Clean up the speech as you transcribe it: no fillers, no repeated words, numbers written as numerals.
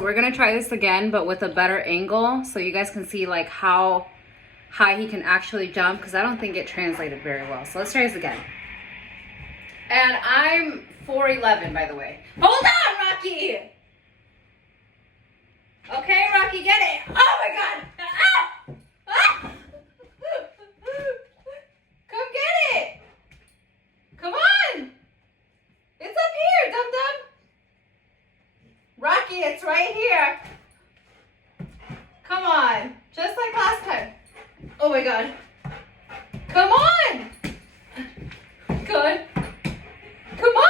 We're gonna try this again, but with a better angle, so you guys can see like how high he can actually jump, because I don't think it translated very well. So let's try this again. And I'm 4'11", by the way. Hold on, Rocky! Okay, Rocky, get it. Oh my God! Ah! Ah! Come get it! Come on! It's up here, dum-dum! Rocky, it's right here. Come on, just like last time. Oh my God. Come on! Good. Come on!